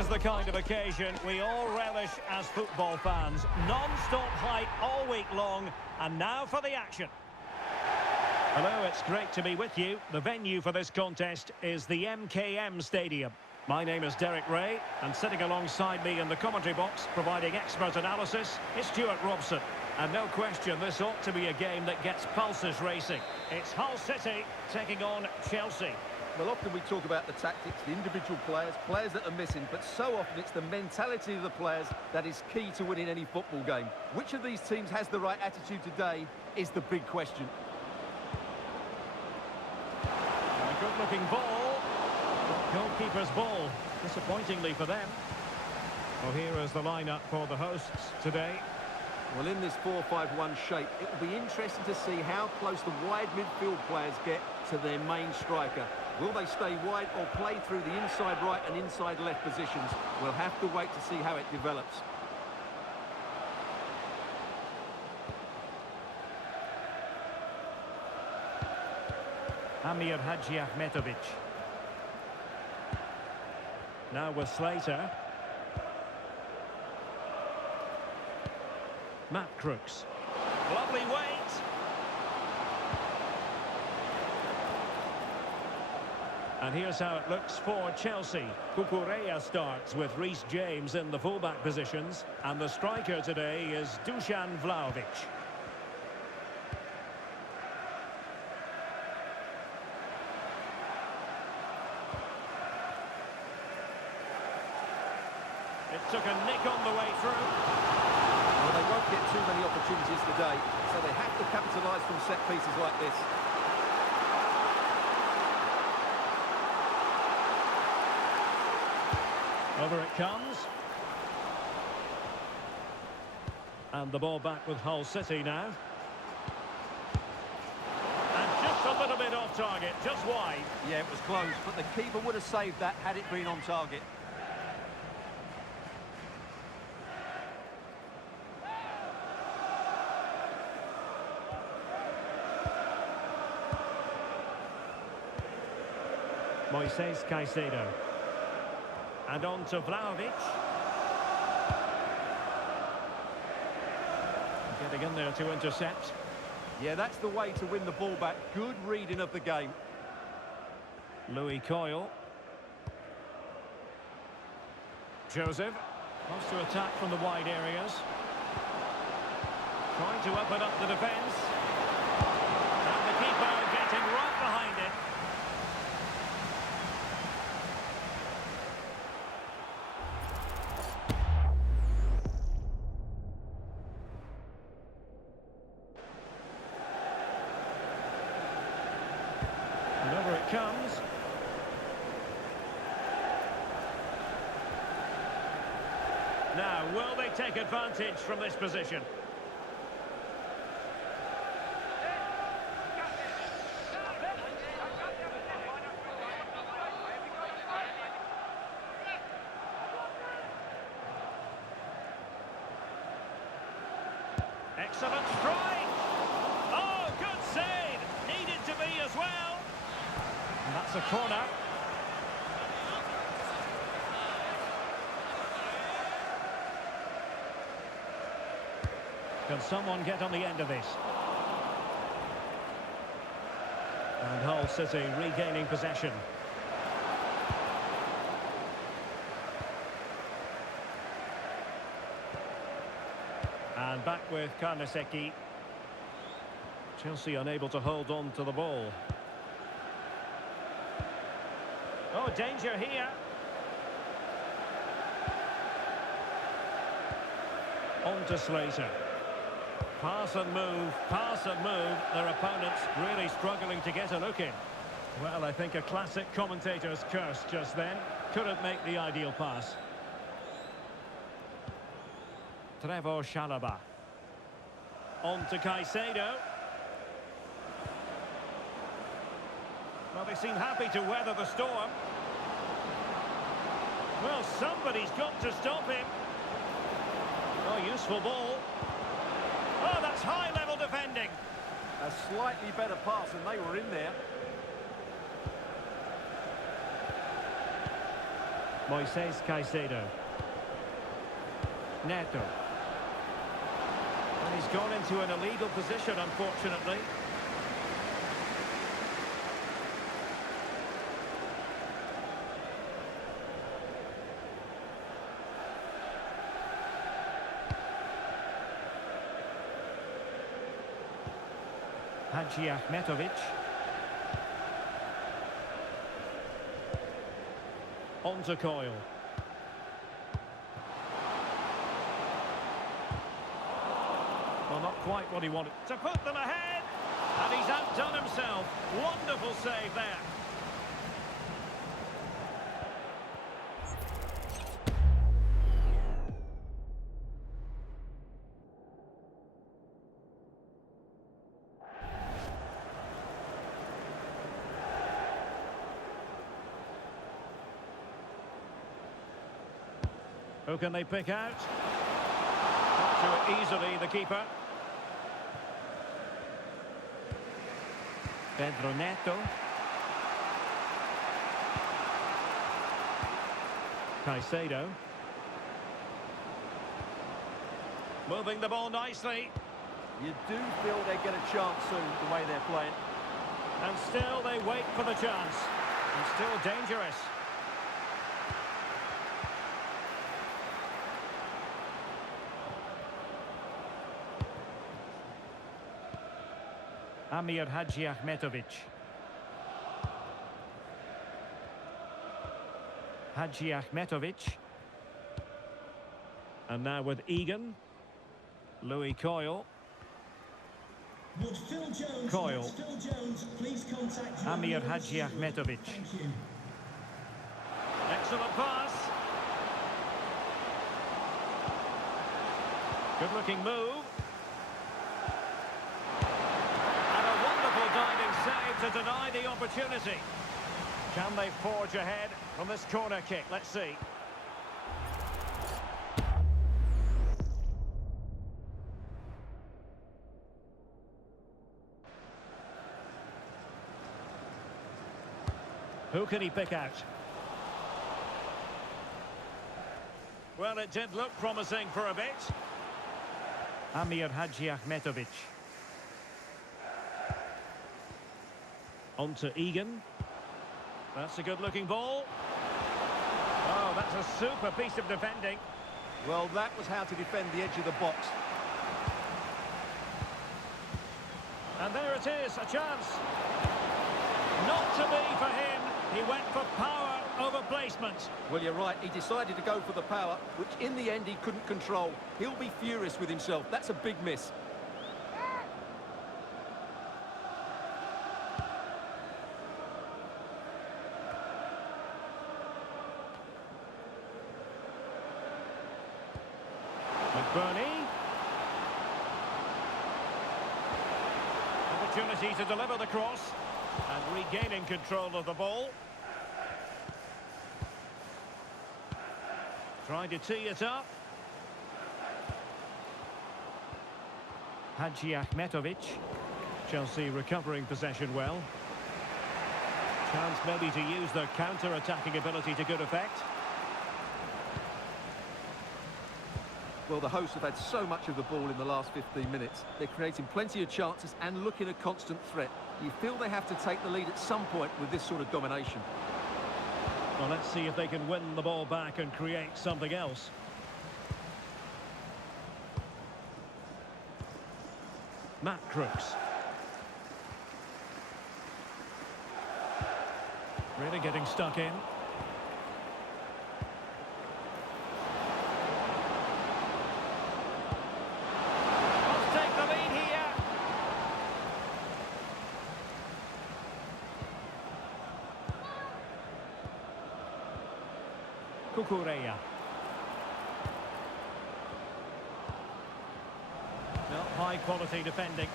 is the kind of occasion we all relish as football fans. Non-stop hype all week long, and now for the action. Hello, it's great to be with you. The venue for this contest is the MKM Stadium. My name is Derek Ray, and sitting alongside me in the commentary box, providing expert analysis, is Stuart Robson. And no question, this ought to be a game that gets pulses racing. It's Hull City taking on Chelsea. Well, often we talk about the tactics, the individual players that are missing, but so often it's the mentality of the players that is key to winning any football game. Which of these teams has the right attitude today is the big question. A good-looking ball. Goalkeeper's ball, disappointingly for them. Well, here is the lineup for the hosts today. Well, in this 4-5-1 shape, it will be interesting to see how close the wide midfield players get to their main striker. Will they stay wide or play through the inside right and inside left positions? We'll have to wait to see how it develops. Amir Hadjiahmetovic. Now with Slater. Matt Crooks. Lovely weight. And here's how it looks for Chelsea. Cucurella starts with Reece James in the fullback positions. And the striker today is Dusan Vlahovic. It took a nick on the way through. Well, they won't get too many opportunities today, so they have to capitalise from set pieces like this. Over it comes. And the ball back with Hull City now. And just a little bit off target, just wide. Yeah, it was close, but the keeper would have saved that had it been on target. Moises Caicedo. And on to Vlahovic. Getting in there to intercept. Yeah, that's the way to win the ball back. Good reading of the game. Louis Coyle. Joseph wants to attack from the wide areas. Trying to open up the defence. And the keeper getting right behind it. And over it comes. Now, will they take advantage from this position? Excellent strike! Oh, good save! Needed to be as well. And that's a corner. Can someone get on the end of this? And Hull City regaining possession. And back with Karnaseki. Chelsea unable to hold on to the ball. Oh, danger here. On to Slater. Pass and move, pass and move. Their opponents really struggling to get a look in. Well, I think a classic commentator's curse just then. Couldn't make the ideal pass. Trevoh Chalobah. On to Caicedo. Well, they seem happy to weather the storm. Well, somebody's got to stop him. Oh, useful ball. Oh, that's high-level defending. A slightly better pass and they were in there. Moises Caicedo. Neto. And he's gone into an illegal position, unfortunately. Hadji Ahmetovic. On to Coyle. Well, not quite what he wanted. To put them ahead! And he's outdone himself. Wonderful save there. Who can they pick out? Got to it easily, the keeper. Pedro Neto. Caicedo. Moving the ball nicely. You do feel they get a chance soon, the way they're playing. And still they wait for the chance. And still dangerous. Amir Hadji Ahmetovic. Hadji Ahmetovic. And now with Egan. Louis Coyle. Would Phil Jones, Coyle. Phil Jones, please contact Amir Hadji Ahmetovic. Thank you. Excellent pass. Good looking move. Diving save to deny the opportunity. Can they forge ahead from this corner kick? Let's see. Who can he pick out? Well, it did look promising for a bit. Amir Hadji Ahmetovic. On to Egan. That's a good-looking ball. Oh, that's a super piece of defending. Well, that was how to defend the edge of the box. And there it is, a chance. Not to be for him. He went for power over placement. Well, you're right. He decided to go for the power, which in the end he couldn't control. He'll be furious with himself. That's a big miss. McBurney. Opportunity to deliver the cross. And regaining control of the ball. Trying to tee it up. Hadji Ahmetovic. Chelsea recovering possession well. Chance maybe to use their counter-attacking ability to good effect. Well, the hosts have had so much of the ball in the last 15 minutes. They're creating plenty of chances and looking a constant threat. You feel they have to take the lead at some point with this sort of domination. Well, let's see if they can win the ball back and create something else. Matt Crooks. Really getting stuck in. Let's take the lead here. Cucurella. Well, high quality defending.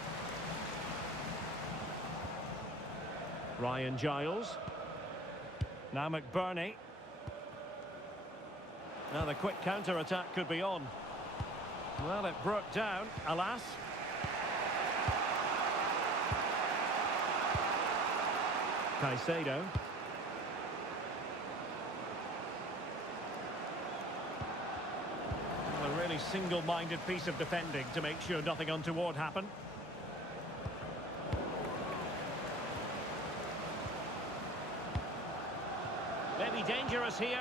Ryan Giles. Now McBurney. Now the quick counter-attack could be on. Well, it broke down, alas. Caicedo. really single-minded piece of defending to make sure nothing untoward happened. Maybe dangerous here.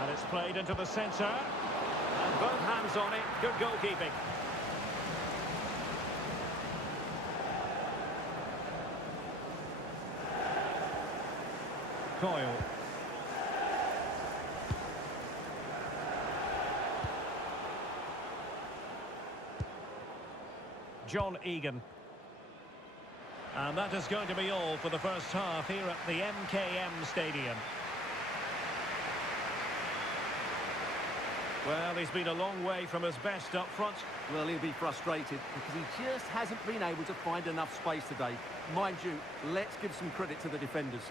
And it's played into the centre. And both hands on it. Good goalkeeping. Coyle. John Egan. And that is going to be all for the first half here at the MKM Stadium. Well, he's been a long way from his best up front. Well, he'll be frustrated because he just hasn't been able to find enough space today. Mind you, let's give some credit to the defenders.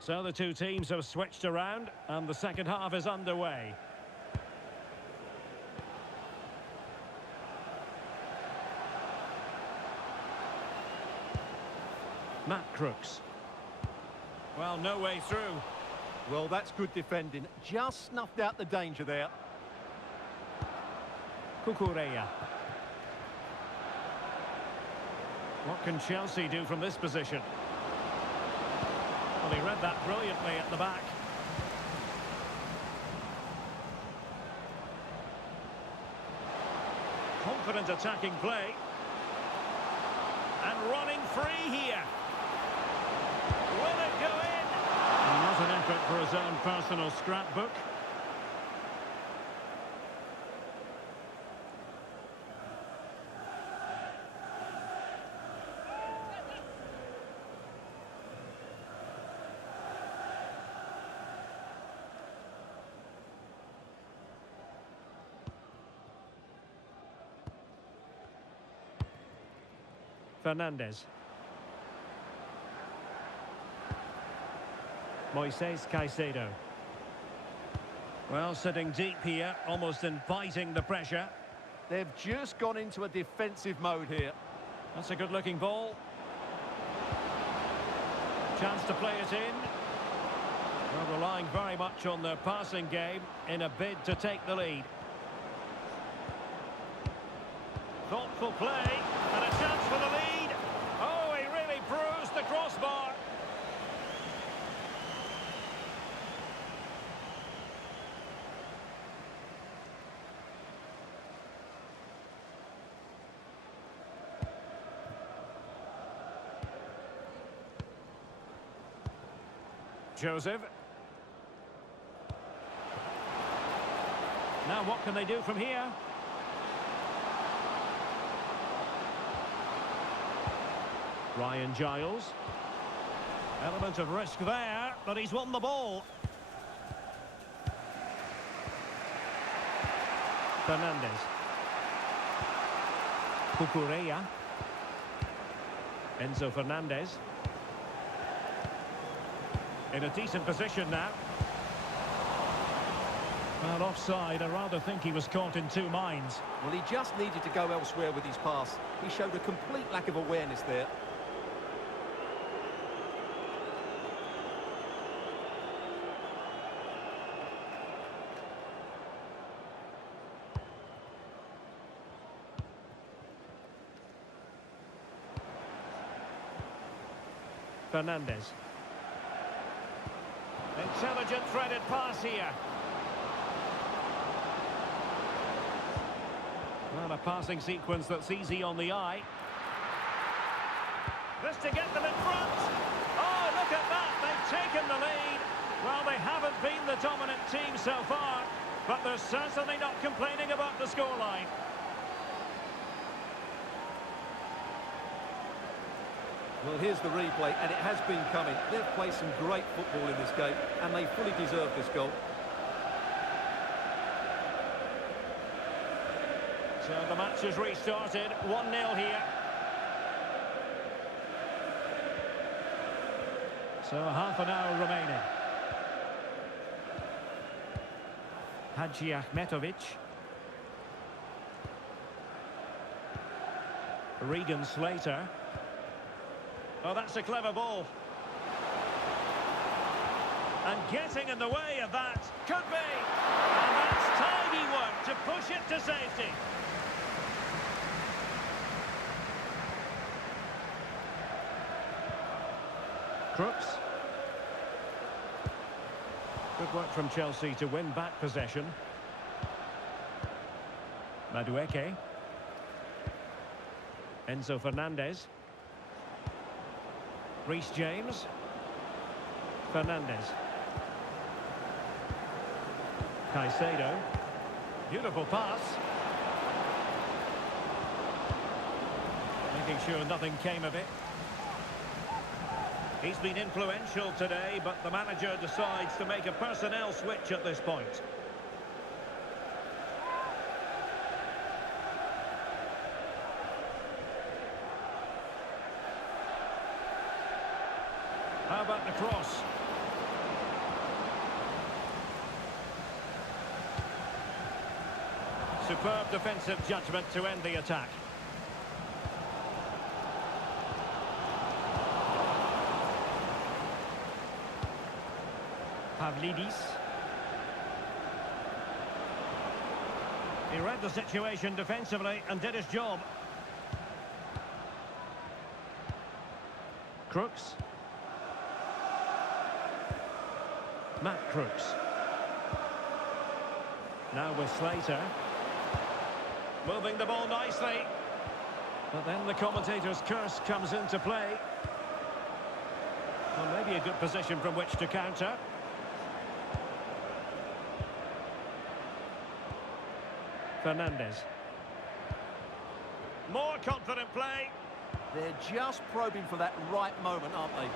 So the two teams have switched around and the second half is underway. Matt Crooks. Well, no way through. Well, that's good defending. Just snuffed out the danger there. Cucurella. What can Chelsea do from this position? Well, he read that brilliantly at the back. Confident attacking play. And running free here. Will it go in? And not an effort for his own personal scrapbook. Fernandes. Moises Caicedo. Well, sitting deep here, almost inviting the pressure. They've just gone into a defensive mode here. That's a good-looking ball. Chance to play it in. Well, relying very much on their passing game in a bid to take the lead. Thoughtful play, and a chance for the lead. Oh, he really bruised the crossbar. Joseph. Now what can they do from here? Ryan Giles. Element of risk there, but he's won the ball. Fernandes. Cucurella. Enzo Fernandez. In a decent position now. Well, offside. I rather think he was caught in two minds. Well, he just needed to go elsewhere with his pass. He showed a complete lack of awareness there. Fernandes. Intelligent threaded pass here. Well, a passing sequence that's easy on the eye. This to get them in front. Oh, look at that. They've taken the lead. Well, they haven't been the dominant team so far, but they're certainly not complaining about the scoreline. Well, here's the replay, and it has been coming. They've played some great football in this game, and they fully deserve this goal. So the match has restarted, 1-0 here. So half an hour remaining. Hadji Ahmetovic. Regan Slater. Oh, that's a clever ball. And getting in the way of that could be. And that's tidy work to push it to safety. Crooks. Good work from Chelsea to win back possession. Madueke. Enzo Fernandez. Reece James. Fernandez. Caicedo. Beautiful pass. Making sure nothing came of it. He's been influential today, but the manager decides to make a personnel switch at this point. How about the cross? Superb defensive judgment to end the attack. Pavlidis. He read the situation defensively and did his job. Crooks. Matt Crooks. Now with Slater. Moving the ball nicely. But then the commentator's curse comes into play. Well, maybe a good position from which to counter. Fernandez. More confident play. They're just probing for that right moment, aren't they?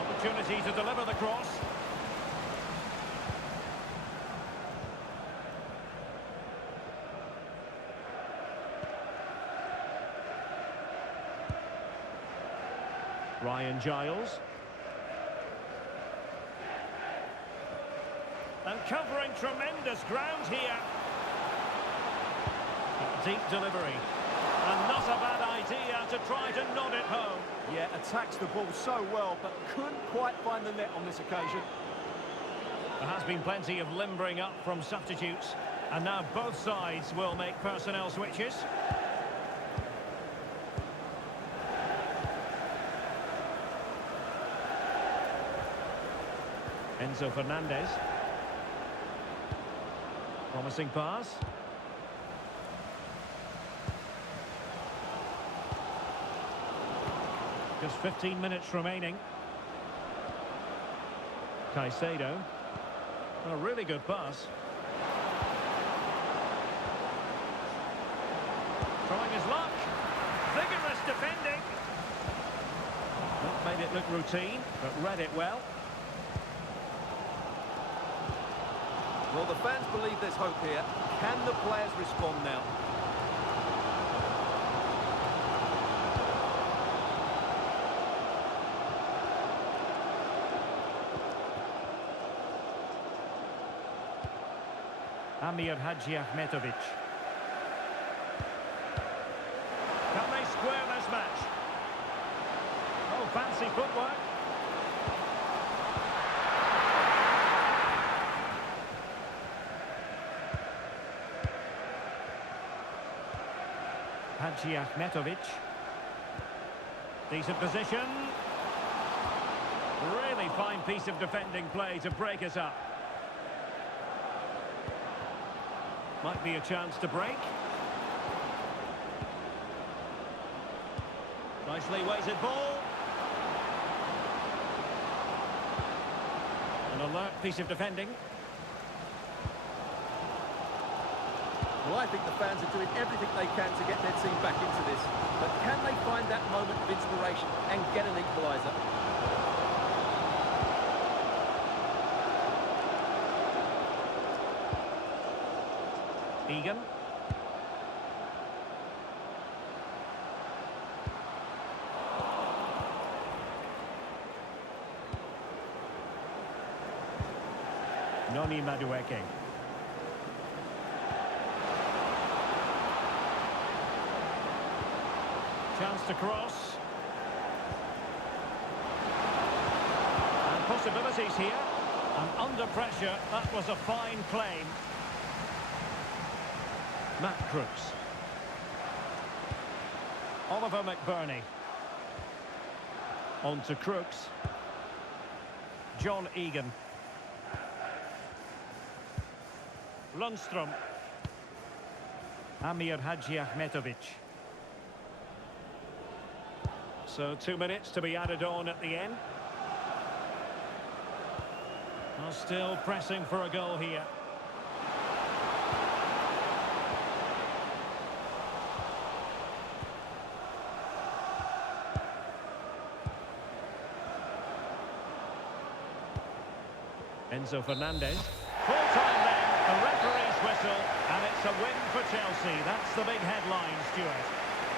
Opportunity to deliver the cross. Ryan Giles. And covering tremendous ground here. Deep delivery. And not a bad idea to try to nod it home. Yeah, attacks the ball so well, but couldn't quite find the net on this occasion. There has been plenty of limbering up from substitutes. And now both sides will make personnel switches. Enzo Fernandez. Promising pass. Just 15 minutes remaining. Caicedo. A really good pass. Trying his luck. Vigorous defending. Not made it look routine, but read it well. Well, the fans believe there's hope here. Can the players respond now? Amir Hadji Ahmetovic. Can they square this match? Oh, fancy footwork. Hadji Ahmetovic. Decent position. Really fine piece of defending play to break us up. Might be a chance to break. Nicely weighted ball. An alert piece of defending. Well, I think the fans are doing everything they can to get their team back into this. But can they find that moment of inspiration and get an equaliser? Egan. Noni Madueke. Chance to cross. And possibilities here. And under pressure, that was a fine claim. Matt Crooks. Oliver McBurney. On to Crooks. John Egan. Lundstrom. Amir Hadji Ahmetovic. So 2 minutes to be added on at the end. Well, still pressing for a goal here. Enzo Fernandez. Full time then, the referee's whistle, and it's a win for Chelsea. That's the big headline, Stuart.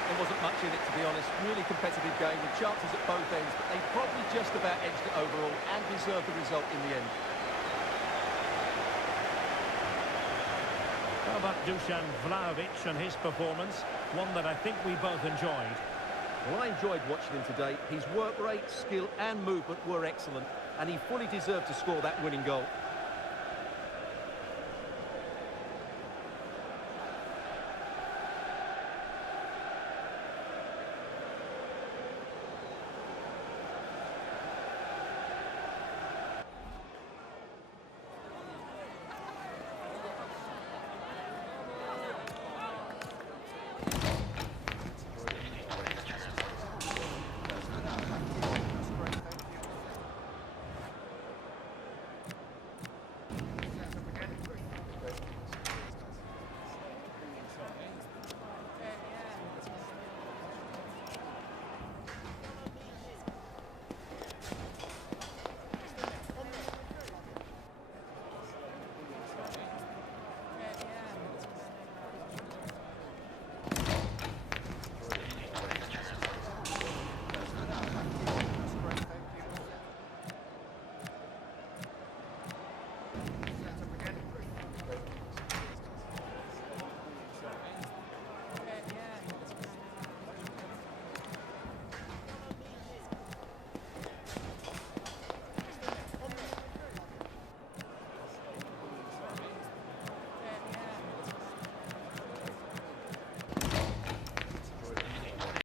There wasn't much in it, to be honest. Really competitive game with chances at both ends, but they probably just about edged it overall and deserved the result in the end. How about Dusan Vlahovic and his performance? One that I think we both enjoyed. Well, I enjoyed watching him today. His work rate, skill and movement were excellent, and he fully deserved to score that winning goal.